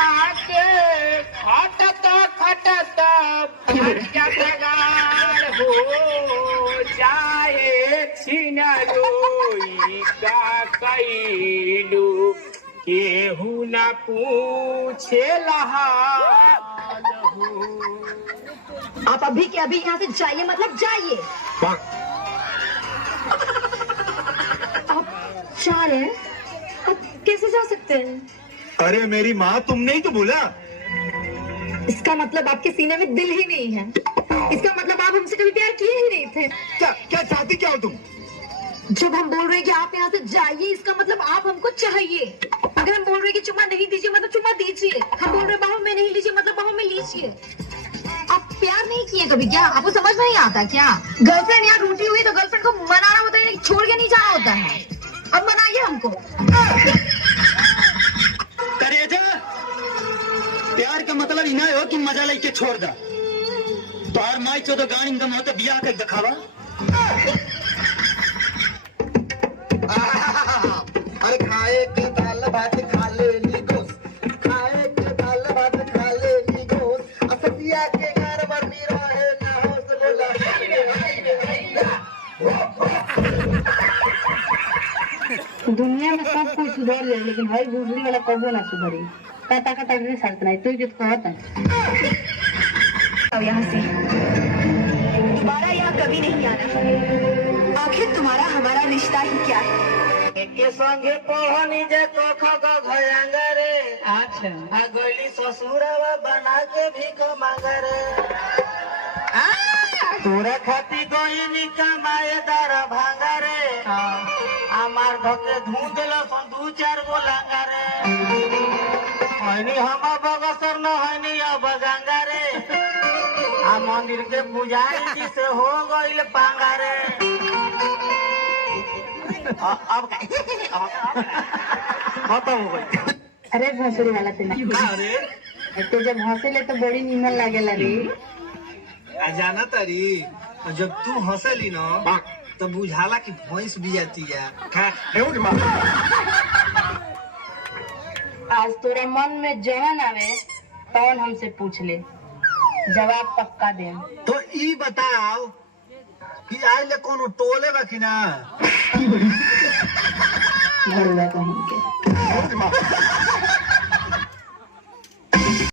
आके खटत खटत भरिया जगाड़ हो जाए छिनरोई का कैलू केहू न पूछे लहाल हो। आप अभी के अभी यहाँ से जाइए, मतलब जाइए। आप जा रहे हैं? आप कैसे जा सकते हैं? अरे मेरी माँ, तुमने ही तो बोला। इसका मतलब आपके सीने में दिल ही नहीं है। इसका मतलब आप हमसे कभी प्यार किए ही नहीं थे। क्या क्या चाहती क्या हो तुम? जब हम बोल रहे हैं कि आप यहाँ से जाइए, इसका मतलब आप हमको चाहिए। अगर हम बोल रहे हैं कि चुम्मा नहीं दीजिए, मतलब चुम्मा दीजिए। हम बोल रहे हैं बाहों में नहीं लीजिए, मतलब बाहों में लीजिए। आप प्यार नहीं किए कभी क्या? आपको समझ में नहीं आता क्या? गर्लफ्रेंड यहाँ रूठी हुई तो गर्लफ्रेंड को मनाना होता है, छोड़ के नहीं जाना होता है। अब मनाइए हमको। करेजा, प्यार का मतलब इना हो कि मजा लेके छोड़ दा। तो हर माई चो तो गाड़ी में होता बियाह कर दिखावा। अरे खाए के दाल भात खा ले ली गोस, खाए के दाल भात खा ले ली गोस, असतिया के घर पर भी रहे ना हो बोला। दुनिया में सब कुछ सुधर जाए, लेकिन भाई दूसरी वाला कबो ना सुधरी। कता कता के शर्त नहीं, तू जित कहत है यहाँ से दोबारा यहाँ कभी नहीं आना। आखिर तुम्हारा हमारा रिश्ता ही क्या है? के संगे पढ़नी जे तो खग घयांगा रे। अच्छा, आ गईली ससुरवा बना के भीख मांगा रे। तोरा खाती गईनी कमाए दर भांगा रे। हमार धके धूंधल सन दू चार गो लांगा रे। हनी हम बगसर न हनी अब गंगा रे। आ मंदिर के पुजारी जी से हो गईल पांगा रे। अब खत्म हो गई। अरे भोसड़ी वाला तेना अरे तो जब हंसे तो बड़ी नीमन लागेला रे। जाना तारी, जब तू हंसली ना तो बुझाला कि भैंस भी जाती है। आज तोरा मन में जवन आवे तौन हमसे पूछ ले, जवाब पक्का दे। तो ई बताओ कि आज ले कोनो टोले बा कि ना? घरवा कहीं के